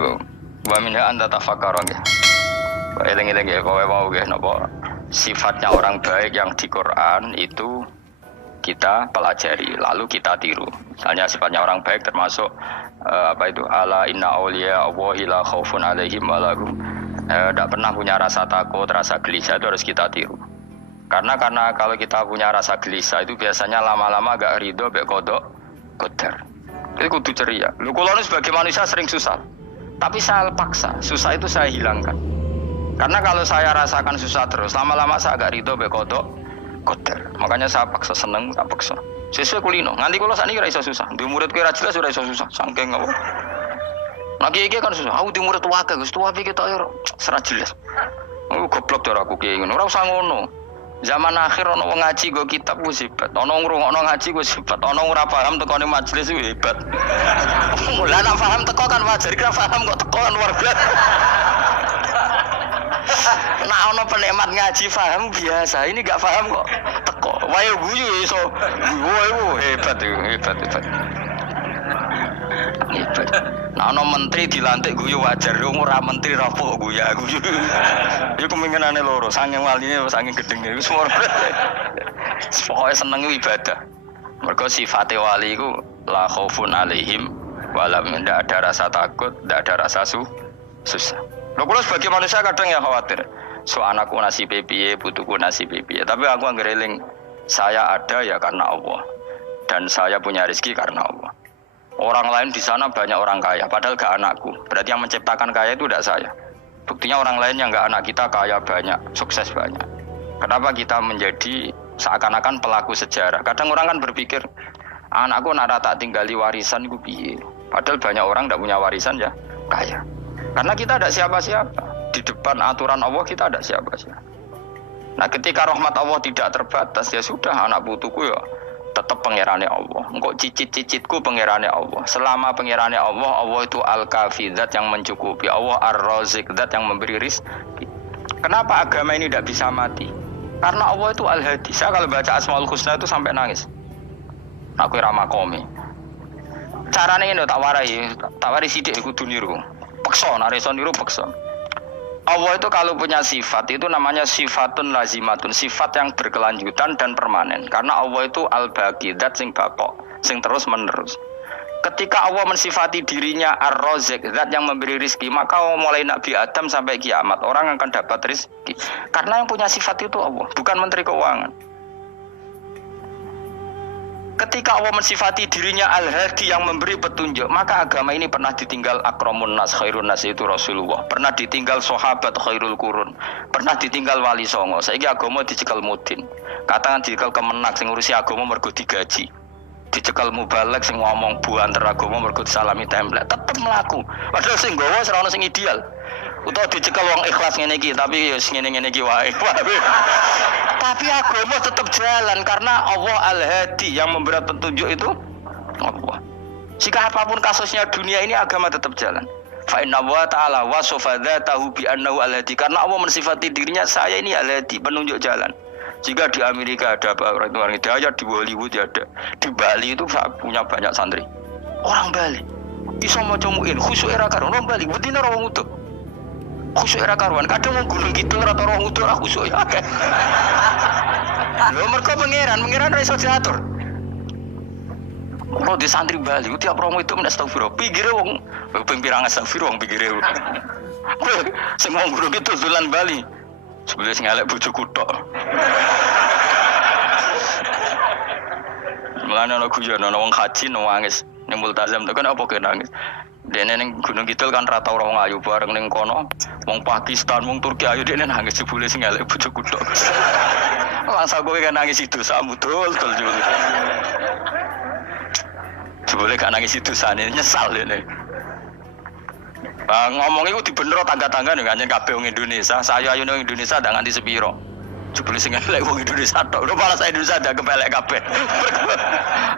itu wa minha anta tafakkara nggih. Eling-eling nggih kowe mau nggih napa sifatnya orang baik yang di Quran itu kita pelajari lalu kita tiru. Misalnya sifatnya orang baik termasuk apa itu ala inna auliya Allahi la khaufun alaihim wa lahum tidak pernah punya rasa takut, rasa gelisah, itu harus kita tiru. Karena kalau kita punya rasa gelisah itu biasanya lama-lama agak ridho, agak kodok, kodar. Itu kudu ceria. Lu kalau sebagai manusia sering susah, tapi saya paksa, susah itu saya hilangkan. Karena kalau saya rasakan susah terus, lama-lama saya agak ridho, agak kodok, kodar. Makanya saya paksa seneng, tak paksa. Sesuai kulino. Nganti kalau saat ini rasa susah. Di murid kira jelas sudah rasa susah. Sangking apa? Lagi kan susah. Aku di murid wakil, gus tua pikir tak ayo serat jelas. Aku goblok cara aku kayak gini. Orang usah ngono. Zaman akhir ono wong ngaji go kitab ku hebat. Ono ngrungokno ngaji ku hebat. Ono ora paham tekone majelis ku hebat. Lah nek paham teko kan wajar, kira paham kok teko kan luar biasa. Nah ono penikmat ngaji paham biasa. Ini gak paham kok teko. Wae guyu iso. Guyu hebat. Nah ono menteri dilantik guyu wajar. Ora menteri rapo guyu. Ya kemungkinane loro, saking waline saking gedenge wis semua. Pokoke seneng ibadah. Mergo sifate wali iku la khaufun alaihim walam ndak ada rasa takut, ndak ada rasa susah. Lho kula sebagai manusia kadang ya khawatir. So anakku nasibe piye, putuku nasibe piye. Tapi aku anggereling saya ada ya karena Allah. Dan saya punya rezeki karena Allah. Orang lain di sana banyak orang kaya, padahal gak anakku. Berarti yang menciptakan kaya itu tidak saya. Buktinya orang lain yang gak anak kita kaya banyak, sukses banyak. Kenapa kita menjadi seakan-akan pelaku sejarah? Kadang orang kan berpikir, anakku nara tak tinggali warisan itu piye. Padahal banyak orang tidak punya warisan ya kaya. Karena kita ada siapa-siapa. Di depan aturan Allah kita ada siapa-siapa. Nah ketika rahmat Allah tidak terbatas, ya sudah anak putuku ya tetap pangerane Allah. Engkau cicit-cicitku pangerane Allah. Selama pangerane Allah, Allah itu al-kafi, zat yang mencukupi. Allah ar-razik, zat yang memberi rizki. Kenapa agama ini tidak bisa mati? Karena Allah itu al-hadi. Saya kalau baca Asmaul Husna itu sampai nangis. Aku ramakomi. Caranya ini tak warai sidik kudu niru. Pekso, nareson niru pekso. Allah itu kalau punya sifat itu namanya sifatun lazimatun, sifat yang berkelanjutan dan permanen. Karena Allah itu al-baqi, zat sing baqo, sing terus menerus. Ketika Allah mensifati dirinya ar-razik, zat yang memberi rizki, maka mulai Nabi Adam sampai kiamat orang akan dapat rizki. Karena yang punya sifat itu Allah, bukan menteri keuangan. Ketika Allah mensifati dirinya al-hadi yang memberi petunjuk, maka agama ini pernah ditinggal akramun nas, khairun nas itu Rasulullah. Pernah ditinggal sahabat khairul qurun. Pernah ditinggal wali songo. Saiki agama dicekel mudin. Katakan dicekel kemenak sing ngurusi agama mergo digaji. Dicekel mubalek sing ngomong bu antar agama mergo disalami template. Tetep mlaku. Padahal sing nggawa ora ono sing ideal. Utawa dicekel wong ikhlas ngene iki, tapi ya ngene-ngene iki wae. Tapi agama tetap jalan karena Allah al-hadi yang memberi petunjuk itu Allah. Jika apapun kasusnya dunia ini agama tetap jalan. Fa inna wa ta'ala wa sofadzatahu bi annahu al-hadi, karena Allah mensifati dirinya saya ini al-hadi, penunjuk jalan. Jika di Amerika ada orang hidayah, di Hollywood ada, di Bali itu punya banyak santri. Orang Bali iso maca muin khusyuk era karo orang Bali bedine ora wong utuh. Khusyuk era karuan, kadang wong gunung kidul ora ora utuh ora khusyuk ya akeh. Lho mergo pangeran ora iso diatur. Kalau di santri Bali, tiap promo itu mendak astagfirullah. Pikire wong ping pirang astagfirullah wong pikire. Sing wong gunung kidul dolan Bali. Sebelum sing elek bojoku tok. Mulane ana guyon ana wong haji nangis, ning multazam tekan apa ke nangis. Dene ning Gunung Kidul kan rata ora wong ayu bareng ning kono, wong Pakistan, wong Turki ayu dene nangis jebule sing elek bojoku tok. Masa kowe kan nangis itu samudul jebule. Jebule kan nangis itu sane nyesal dene. Ngomong iku dibenero tangga-tangga nek anjen kabeh wong Indonesia, saya ayu nang Indonesia ndak nganti sepiro. Jebule sing elek wong Indonesia tok. Lho malah Indonesia ndak kepelek kabeh.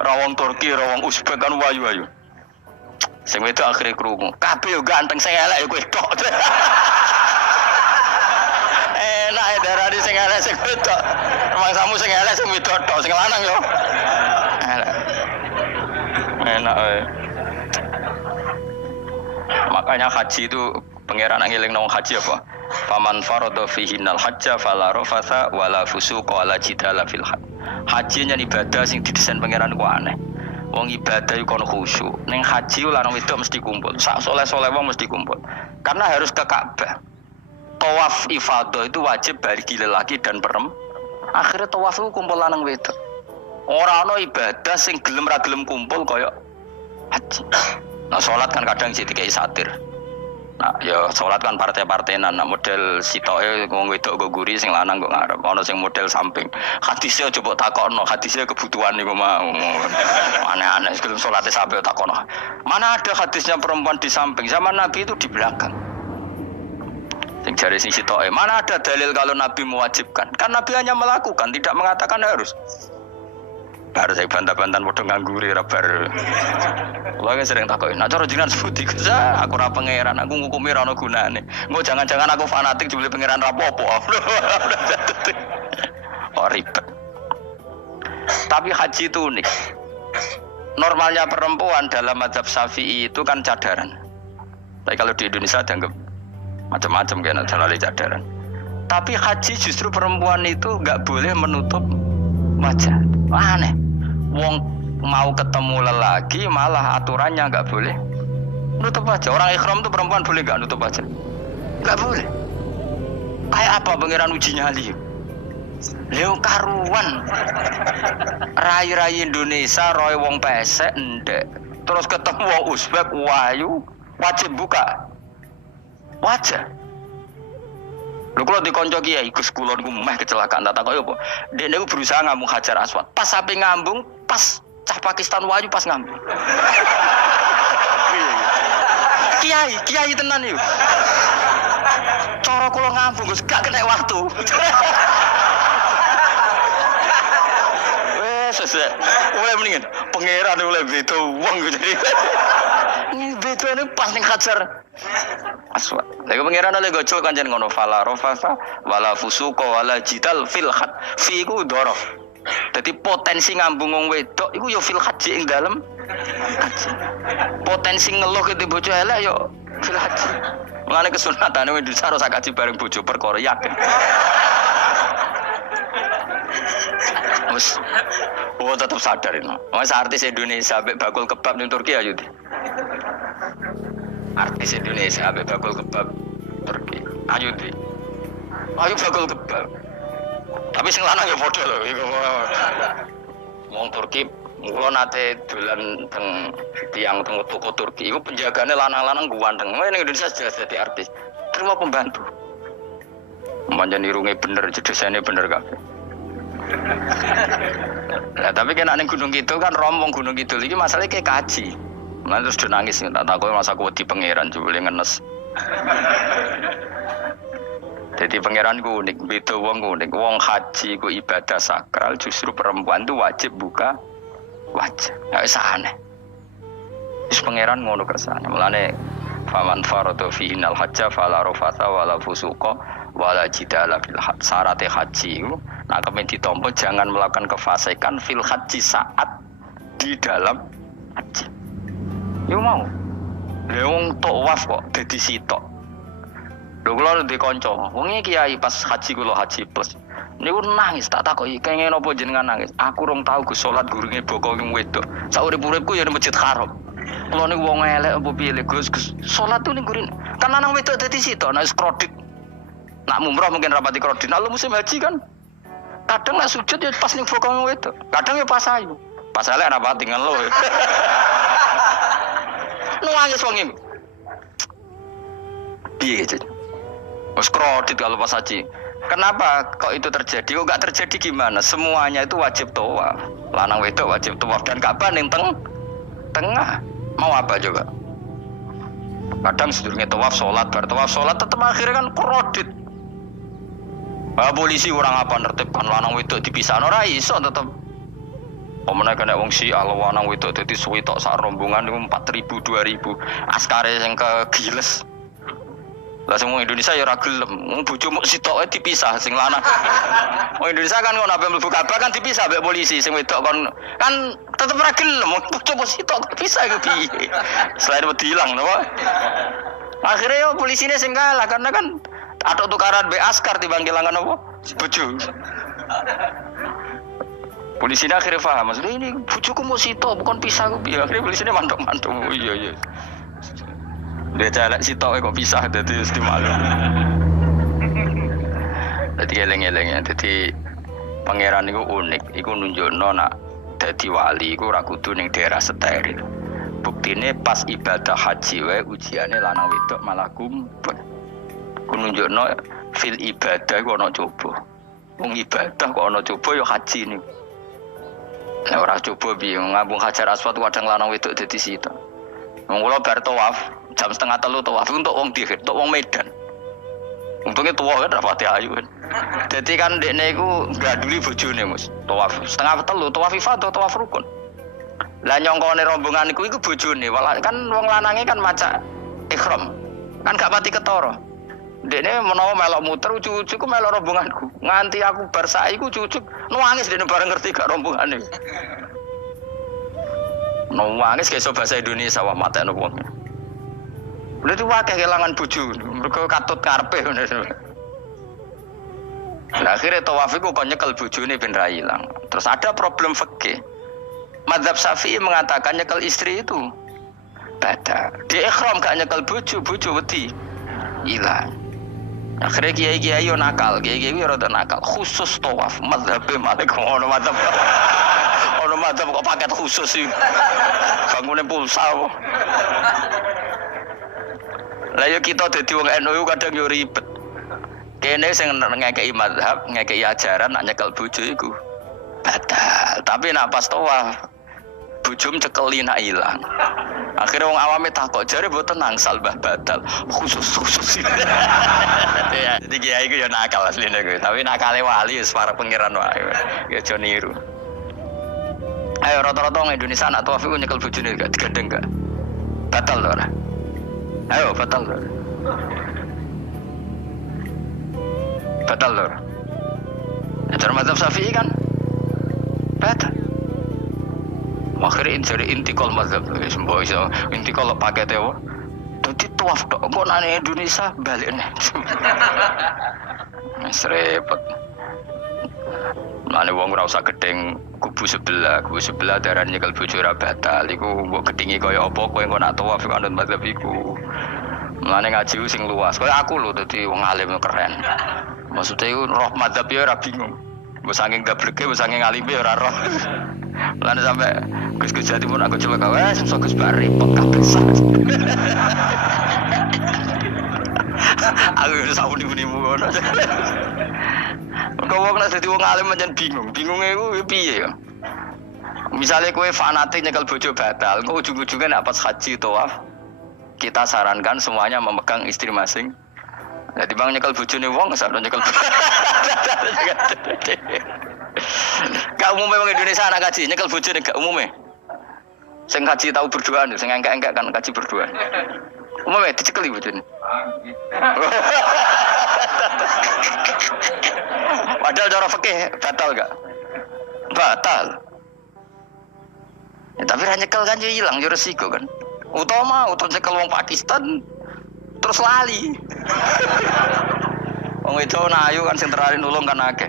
Ra wong Turki, ra wong Uzbek kan wayu-wayu. Sing wedok akhire krungu. Kabeh yo ganteng sing elek yo kowe tok. Enak e darani sing elek sing wedok. Mangsamu sing elek sing wedok tok, sing lanang yo. Enak. Enak. Makanya haji itu pangeran ngiling nang haji apa? Faman farada fihinnal hajja fala rafatha wala fusuqa wala jidala fil hajj. Haji nya ibadah sing didesain pangeran ku aneh. Wong ibadah iku kono khusyuk. Ning haji lanang wedok mesti kumpul. Sak soleh-soleh wong mesti kumpul. Karena harus ke Ka'bah. Tawaf ifadah itu wajib bagi lelaki dan perempuan. Akhirnya tawaf itu kumpul lanang wedok. Ora ana ibadah sing gelem ra gelem kumpul kaya haji. Nah salat kan kadang jadi kayak satir. Nah ya salat kan partai-partainan. Nah model sitoke wong wedok go guri sing lanang kok ngarep. Ana sing model samping. Hadise coba takokno, hadise kebutuhan niku mau. Aneh-aneh sebelum salate sampai takokno. Mana ada hadisnya perempuan di samping? Zaman Nabi itu di belakang. Sing jare sing sitoke, mana ada dalil kalau Nabi mewajibkan? Kan Nabi hanya melakukan, tidak mengatakan harus. Baru saya bantah-bantah padha ngangguri ra bar. Kula kan sering takoki, "Nek cara jenengan sebuti Gusa, aku ora pangeran, aku ngukumi ora ono gunane." Engko jangan-jangan aku fanatik jebule pangeran ra apa-apa. Oh ribet. Tapi haji itu unik. Normalnya perempuan dalam mazhab Syafi'i itu kan cadaran. Tapi kalau di Indonesia dianggap macam-macam kan terlalu cadaran. Tapi haji justru perempuan itu nggak boleh menutup wajah. Aneh. Wong mau ketemu lelaki malah aturannya nggak boleh nutup wajah. Orang ikhram tuh perempuan boleh nggak nutup wajah? Nggak boleh. Kayak apa pangeran uji nyali? Leo karuan. Rai-rai Indonesia roy wong pesek ndek. Terus ketemu wong Uzbek wayu wajib buka wajah. Lho kula dikonco kiai Gus kula niku meh kecelakaan tak takoki apa. Dekne niku berusaha ngambung Hajar Aswad. Pas sampe ngambung, pas cah Pakistan wayu pas ngambung. Kiai tenan iki. Cara kula ngambung Gus gak kena waktu. Wes mulai mendingan pangeran mulai beda wong jadi. Ini bedane pas ning Hajar Aswad. Lagi pangeran oleh gocol kanjen ngono fala rofasa wala fusuqa wala jidal fil had. Fi iku dhorof. Dadi potensi ngambung wong wedok iku ya fil haji ing dalem haji. Potensi ngeluh ke bojo elek ya fil haji. Mulane kesunatane wis disaro sak kaji bareng bojo perkara yakin. Wes tetap sadar ini. Wes artis Indonesia ambek bakul kebab ning Turki ayo. Artis Indonesia ambek bakul kebab Turki. Ayo di. Ayo bakul kebab. Tapi sing lanang ya padha lho iku. Wong Turki kula nate dolan teng tiyang teng toko Turki iku penjagane lanang-lanang guwandeng. Ning Indonesia jelas dadi artis. Terima pembantu. Manjan irunge bener, jedesane bener kabeh. Nah, tapi kan ning Gunung Kidul kan rombong Gunung Kidul iki masalahnya kayak kaji. Nah terus dia nangis, tak tahu masa aku wedi pangeran jebule ngenes. Jadi pangeran ku unik, beda wong unik. Wong haji ku ibadah sakral, justru perempuan itu wajib buka wajah. Nggak usah aneh. Terus pangeran ngono kersane. Mulane faman farada fihinal hajja fala rafatha wala fusuqa wala jidala fil hajj. Syarat haji ku nah kemen ditampa jangan melakukan kefasikan fil haji saat di dalam haji. Yo mau. Lha wong tawaf kok dadi sitok. Lho kula ndek kanca, wong iki kiai pas haji kula haji plus. Niku nangis tak takoki kenging napa jenengan nangis. Aku rong tau Gus salat gurunge boko wong wedok. Sak urip-uripku ya Masjid Haram. Kula niku wong elek apa piye Gus salat tuh ning gurine. Kan lanang wedok dadi sitok nek kredit. Nak mumrah mungkin rapati kredit. Lalu musim haji kan kadang nek sujud ya pas ning boko wong wedok. Kadang ya pas ayu. Pas elek rapati ngelo. Nangis wong iki. Piye gitu. Wes kredit kalau pas haji. Kenapa kok itu terjadi? Kok enggak terjadi gimana? Semuanya itu wajib tawaf. Lanang wedok wajib tawaf dan Ka'bah ning tengah. Mau apa coba? Kadang sedurunge tawaf salat, bar tawaf salat tetep akhirnya kan kredit. Polisi orang apa nertibkan lanang wedok dipisahno ora iso tetep. Pemene kena wong Syiah lanang wedok dadi suwi tok sak rombongan niku 4.000 2.000 askare sing kegiles. Lah semua Indonesia ya ora gelem. Wong bojomu sitoke dipisah sing lanang. Wong Indonesia kan ngono ape mlebu Ka'bah kan dipisah mbek polisi sing wedok kan tetep ora gelem. Bojomu sitok dipisah iku piye? Selain wedi ilang napa? Akhirnya yo polisine sing kalah karena kan atau tukaran be askar timbang kelangan apa? Bojo. Polisine akhirnya paham, maksudnya ini bojoku mau sito bukan pisah. Akhirnya polisine mantuk-mantuk. Oh, iya. Dia jalan sito kok pisah dadi mesti malu. Dadi eleng-eleng ya. Dadi pangeran iku unik, iku nunjukno nak dadi wali iku ora kudu ning daerah steril. Buktine pas ibadah haji wae ujiane lanang wedok malah kumpul. Ku nunjukno fil ibadah iku ana coba. Wong ibadah kok ana coba ya haji niku. Nek ora coba piye ngambung Hajar Aswad kadang lanang wedok dadi sita. Wong kula bar tawaf jam 2:30 tawaf untuk wong dihir, untuk wong Medan. Untungnya tua kan rapati ayu kan. Jadi kan dekne iku ganduli bojone Mus. Tawaf 2:30 tawaf ifadah tawaf rukun. Lah nyongkone rombongan iku bojone. Kan wong lanange kan maca ihram. Kan gak pati ketara. Dekne menawa melok muter ucu-ucu ku melok rombonganku. Nganti aku bar saiki ku cucuk nangis dekne bareng ngerti gak rombongane. Nangis ke iso bahasa Indonesia wah matene wong. Lha itu wae kehilangan bojo, mergo katut karepe ngono. Nah, akhirnya tawaf iku kok nyekel bojone ben ra ilang. Terus ada problem fikih. Mazhab Syafi'i mengatakan nyekel istri itu batal. Di ihram gak nyekel bojo wedi ilang. Akhirnya kiai-kiai yo nakal, kiai-kiai yo rada nakal. Khusus tawaf mazhab Malik ngono mazhab. Ono mazhab kok paket khusus iki. Bangune pulsa kok. Lah yo kita dadi wong NU kadang yo ribet. Kene sing ngekeki mazhab, ngekeki ajaran nak nyekel bojo iku batal. Tapi nak pas tawaf bojom cekeli nak ilang. Akhirnya wong awame takok jare mboten nangsal mbah batal. Khusus. Ya, jadi kiai iku yo nakal asline kuwi. Tapi nakale wali wis para pangeran wae. Ya aja niru. Ayo rata-rata wong Indonesia nak tawaf iku nyekel bojone gak digandeng gak? Batal lho ora? Ayo batal lho. Batal lho. Ajaran mazhab Syafi'i kan batal. Akhirnya jadi intikal mazhab sembo iso intikal pakete wae. Dadi tawaf tok kok nang Indonesia balik nih. Wis repot. Mane wong ora usah gedeng kubu sebelah darane nyekel bojo ora batal. Iku mbok gedingi kaya apa kowe engko nak tawaf kok anut mazhab iku. Mane ngaji sing luas. Kaya aku lho dadi wong alim keren. Maksudnya iku roh mazhab ya ora bingung. Mbok saking dableke, mbok saking alime ora roh. Lan sampe Gus Jati pun aku celaka wes Gus bar repot kabeh. Aku wis sauni-unimu ngono. Kok wong nek dadi wong alim pancen bingung. Bingunge iku piye ya? Misale kowe fanatik nyekel bojo batal, kok ujung-ujungnya nek pas haji tawaf kita sarankan semuanya memegang istri masing. Jadi bang nyekel bojone wong sak nyekel. Gak umumnya wong Indonesia anak kaji nyekel bojone gak umumnya. Sing kaji tahu berduaan, sing engkek-engkek kan kaji berduaan. Umumnya dicekeli bojone. Padahal cara fikih batal gak? Batal. Ya, tapi ra nyekel kan yo ilang yo resiko kan. Utama nyekel wong Pakistan terus lali. Wong itu ayu kan sing terari nulung kan akeh.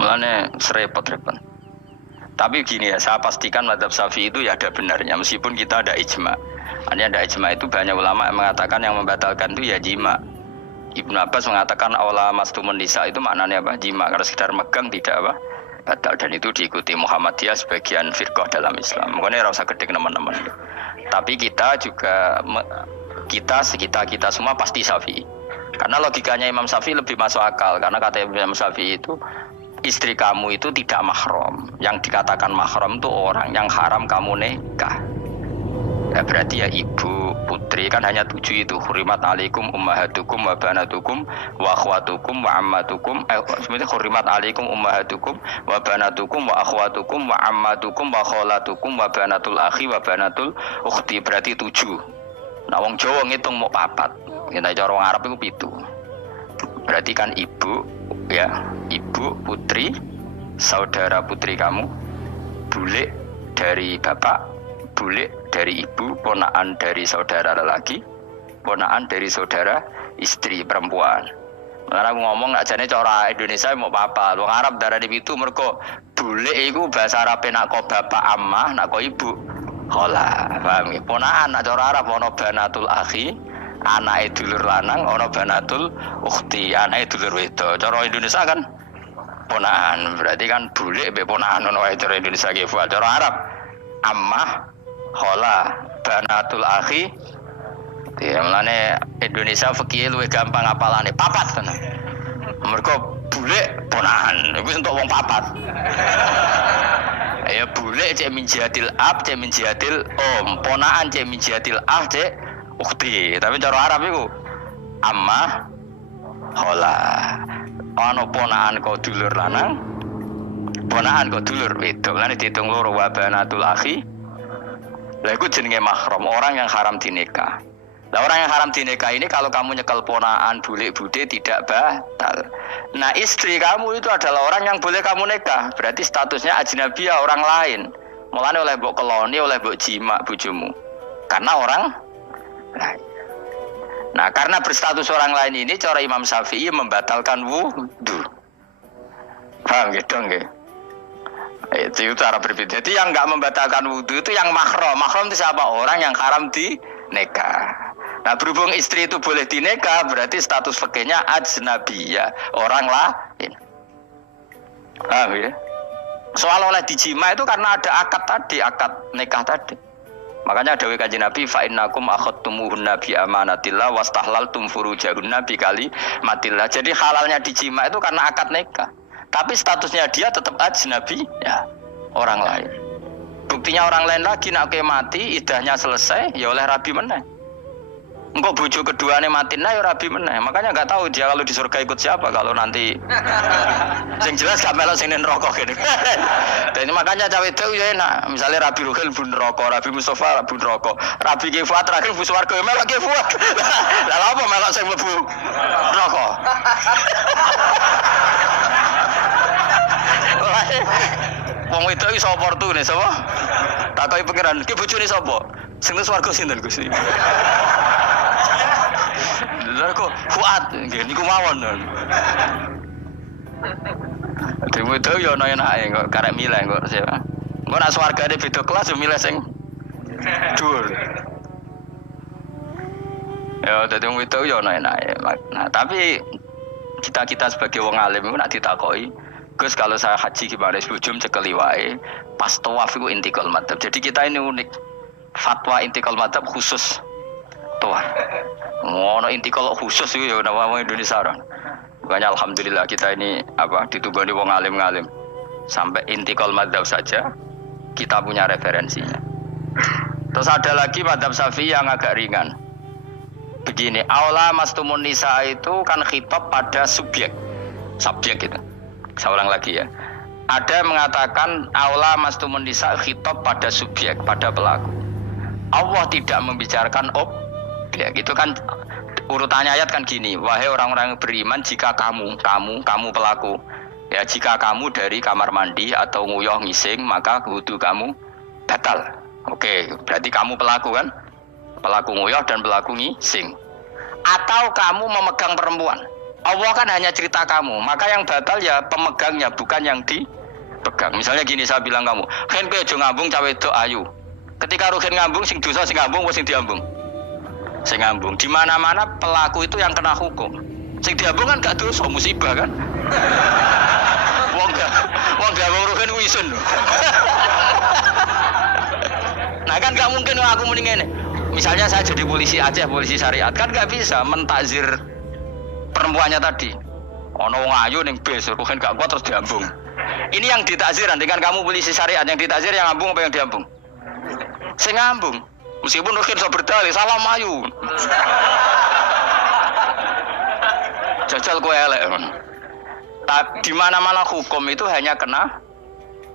Mulane serepot-repot. Tapi gini ya, saya pastikan mazhab Syafi'i itu ya ada benarnya meskipun kita ada ijma. Hanya ada ijma itu banyak ulama yang mengatakan yang membatalkan itu ya jima. Ibnu Abbas mengatakan awla mastumun nisa itu maknanya apa? Jima. Kalau sekedar megang tidak apa? Batal, dan itu diikuti Muhammadiyah sebagian firqah dalam Islam. Makanya rasa gede teman-teman. Tapi kita juga kita semua pasti Syafi'i. Karena logikanya Imam Syafi'i lebih masuk akal. Karena kata Imam Syafi'i itu istri kamu itu tidak mahram. Yang dikatakan mahram itu orang yang haram kamu nikah. Ya berarti ya ibu, putri kan hanya 7 itu. Hurimat alaikum ummahatukum wa banatukum wa akhwatukum wa ammatukum. Sebenarnya hurimat alaikum ummahatukum wa banatukum wa akhwatukum wa ammatukum wa kholatukum wa banatul akhi wa banatul ukhti. Berarti 7. Nah wong Jawa ngitung mau 4. Kita cara wong Arab itu 7. Berarti kan ibu, ya, ibu, putri, saudara putri kamu, bule dari bapak, bulik dari ibu, ponakan dari saudara lelaki, ponakan dari saudara istri perempuan. Karena aku ngomong ajane cara Indonesia mau apa? Wong Arab darah di itu mergo bulik iku bahasa Arab nak kok bapak ammah, nak kok ibu khola. Paham ya? Ponakan nak cara Arab ono banatul akhi, anake dulur lanang, ono banatul ukhti, anake dulur wedok. Cara Indonesia kan ponakan. Berarti kan bulik mbek ponakan ono wae cara Indonesia ki. Cara Arab ammah, khola, banatul akhi. Ya, mulane Indonesia fikih luwih gampang apalane papat tenan. Mergo bulik ponakan, iku entuk wong papat. Ya bulik cek min jihadil ab, cek min jihadil om, ponakan cek min jihadil ah, cek ukhti. Tapi cara Arab iku amma hola. Ana ponakan kok dulur lanang, ponakan kok dulur wedok. Lan diitung loro wa banatul akhi. Lah iku jenenge mahram, orang yang haram dinikah. Nah orang yang haram dinikah ini kalau kamu nyekel ponaan bulik bude tidak batal. Nah istri kamu itu adalah orang yang boleh kamu nikah. Berarti statusnya ajnabiyah, orang lain. Mulane oleh mbok keloni, oleh mbok jima bojomu. Karena orang lain. Nah karena berstatus orang lain ini cara Imam Syafi'i membatalkan wudu. Paham gitu nggih? Itu cara berbeda. Jadi yang enggak membatalkan wudu itu yang mahram. Mahram itu siapa? Orang yang haram dinikah. Nah berhubung istri itu boleh dinikah, berarti status fikihnya ajnabiyah, orang lain. Paham ya? Soal oleh dijima itu karena ada akad tadi, akad nikah tadi. Makanya dawuh Kanjeng Nabi fa innakum akhadtumuhunna bi amanatillah wastahlaltum furujahunna bi kalimatillah. Jadi halalnya dijima itu karena akad nikah. Tapi statusnya dia tetap ajnabi ya, orang lain. Buktinya orang lain lagi nak mati, idahnya selesai, ya oleh rabi meneh. Engkau bojo keduanya mati nah ya rabi meneh. Makanya enggak tahu dia kalau di surga ikut siapa kalau nanti. Sing jelas gak melok sing neraka gitu. Dan makanya cawe itu ya enak. Misalnya Rabi Ruhil bun neraka, Rabi Mustafa bun neraka, Rabi Kifuat terakhir bun swarga ya melok Kifuat. Lah apa melok sing mlebu neraka? Wong itu iso oportunis sapa? Takoki pengiran, ki bojone sapa? Sing nang swarga sinten Gusti? Lha kok Fuad nggih niku mawon. Dhewe itu yo ana enake kok karek milih kok. Engko nek swargane beda kelas yo milih sing dhuwur. Ya dadi wong itu yo ana enake. Nah, tapi kita sebagai wong alim iku nek ditakoki, Gus kalau saya haji gimana sebujum cekeli wae pas tawaf iku intikal madzhab. Jadi kita ini unik. Fatwa intikal madzhab khusus tawaf. Ngono intikal khusus iku ya nama Indonesia orang. Makanya alhamdulillah kita ini ditugani wong alim-alim. Sampai intikal madzhab saja kita punya referensinya. Terus ada lagi madzhab Syafi'i yang agak ringan. Begini, aula mastumun nisa itu kan khitab pada subjek gitu. Saya ulang lagi ya. Ada yang mengatakan aula mastumun nisa khitab pada subjek, pada pelaku. Allah tidak membicarakan objek. Itu kan urutannya ayat kan gini. Wahai orang-orang yang beriman, jika kamu pelaku. Ya jika kamu dari kamar mandi atau nguyuh ngising, maka wudu kamu batal. Oke, berarti kamu pelaku kan? Pelaku nguyuh dan pelaku ngising. Atau kamu memegang perempuan. Allah kan hanya cerita kamu, maka yang batal ya pemegangnya, bukan yang dipegang. Misalnya gini saya bilang kamu, "Ken kowe aja ngambung cawe wedok ayu." Ketika rugen ngambung sing dosa sing ngambung apa sing diambung? Sing ngambung. Di mana-mana pelaku itu yang kena hukum. Sing diambung kan gak dosa, musibah kan? Wong gak rugen ku isun. Nah kan gak mungkin aku muni ngene. Misalnya saya jadi polisi Aceh, polisi syariat, kan gak bisa mentakzir perempuannya tadi. Ono wong ayu ning bis, rugen gak kuat terus diambung. Ini yang ditakzir, dengan kamu polisi syariat yang ditakzir yang ngambung apa yang diambung? Sing ngambung. Meskipun rugen iso berdalih salam ayu. Jajal kowe elek. Di mana-mana hukum itu hanya kena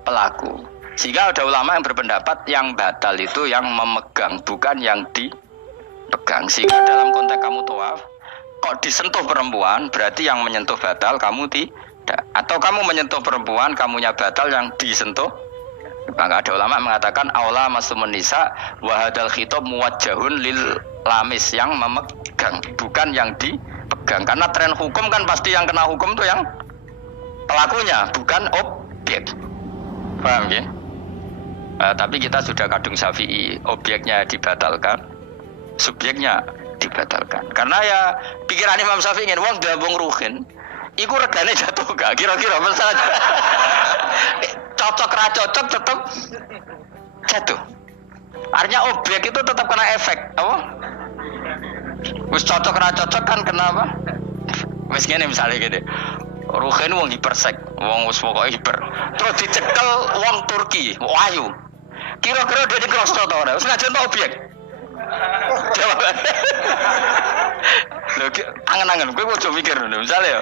pelaku. Sehingga ada ulama yang berpendapat yang batal itu yang memegang, bukan yang dipegang. Sehingga dalam konteks kamu tawaf, kok disentuh perempuan, berarti yang menyentuh batal, kamu tidak. Atau kamu menyentuh perempuan, kamunya batal, yang disentuh Maka ada ulama mengatakan aula masumun nisa wa hadal khitab muwajjahun lil lamis yang memegang, bukan yang dipegang. Karena tren hukum kan pasti yang kena hukum itu yang pelakunya, bukan objek. Paham ya? Tapi kita sudah kadung Syafi'i, objeknya dibatalkan, subjeknya dibatalkan. Karena ya pikiran Imam Syafi'i ingin wong dabung ruhin, iku regane jatuh gak? Kira-kira misalnya cocok ra cocok tetap jatuh. Artinya objek itu tetap kena efek, apa? Wis cocok ra cocok kan kenapa? Wis ngene misalnya gini. Ruhin wong hipersek, wong wis pokoke hiper. Terus dicekel wong Turki, ayu. Kira-kira dia di cross to ora? Wis ngajen objek. Jawaban. Lho, angen-angen kowe ojo mikir lho, misale ya.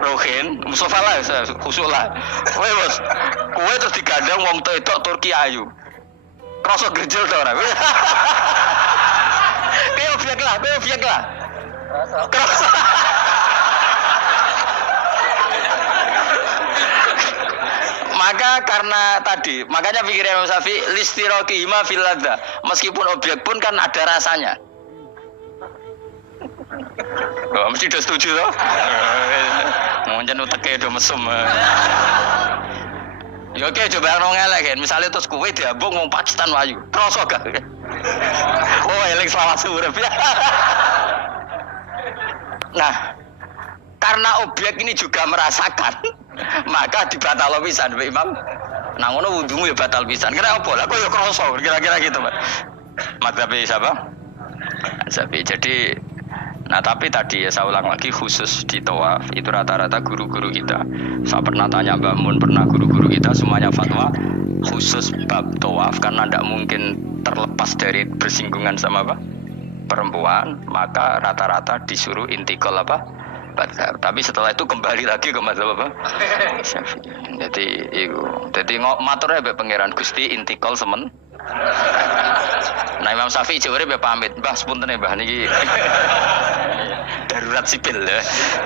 Ruhin, Mustafa lah, khusus lah. Kowe bos, kowe terus digandeng wong wedok Turki ayu. Kroso gerjel to ora? Kowe objek lah. Kroso. Maka karena tadi, makanya pikirnya Imam Syafi'i listiraqihima fil ladza. Meskipun objek pun kan ada rasanya. Oh, mesti udah setuju loh. Mungkin uteke do mesum. Ya oke, coba yang ngelek kan. Misalnya terus kowe diambung wong Pakistan wayu. Kroso gak? Oh, eling selawat urip. Nah, karena objek ini juga merasakan, maka dibatal pisan Pak Imam. Nah ngono wudumu ya batal pisan. Kira apa? Lah kok ya kroso kira-kira gitu, Pak. Madzhab siapa? Syafi'i. Jadi tapi tadi ya saya ulang lagi khusus di tawaf itu rata-rata guru-guru kita. Saya pernah tanya Mbak Mun, pernah guru-guru kita semuanya fatwa khusus bab tawaf karena tidak mungkin terlepas dari bersinggungan sama apa? Perempuan, maka rata-rata disuruh intikal apa? Madzhab. Tapi setelah itu kembali lagi ke madzhab apa? Syafi'i. Jadi maturnya be pangeran Gusti intikal semen. Nah Imam Syafi'i jare be pamit, Mbah sepunten Mbah niki. Darurat sipil ya.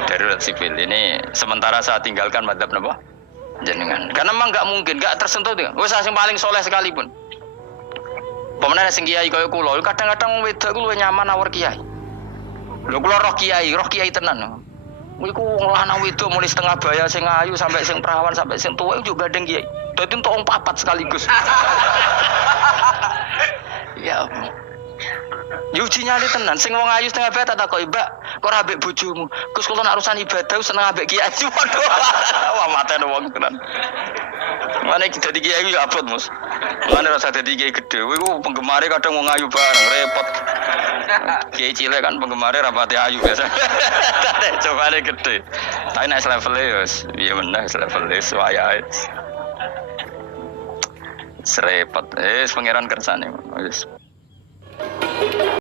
Darurat sipil. Ini sementara saya tinggalkan madzhab napa? Jenengan. Karena memang enggak mungkin, enggak tersentuh dengan. Wis sing paling soleh sekalipun. Pemenang sing kiai kaya kula, kadang-kadang wedok ku luwih nyaman awur kiai. Lho kula roh kiai tenan. Iku wong lanang wedok mulai setengah baya sing ayu sampai sing perawan sampai sing tuwa juga gandeng kiai. Dadi entuk wong papat sekaligus. Ya ampun. Yuji nyali tenan sing wong ayu setengah baya tak takoki, "Mbak, kok ora ambek bojomu?" Gus kula nak urusan ibadah seneng ambek kiai. Waduh. Wah matene wong tenan. Mane kita dadi kiai ya abot, Mus. Mane rasa dadi kiai gede. Iku penggemare kadang wong ayu bareng repot. Kiai cilik kan penggemare rapati ayu biasa. Coba nek gede. Tapi nek level ya piye meneh level wis wayahe. Serepot. Pangeran kersane wis.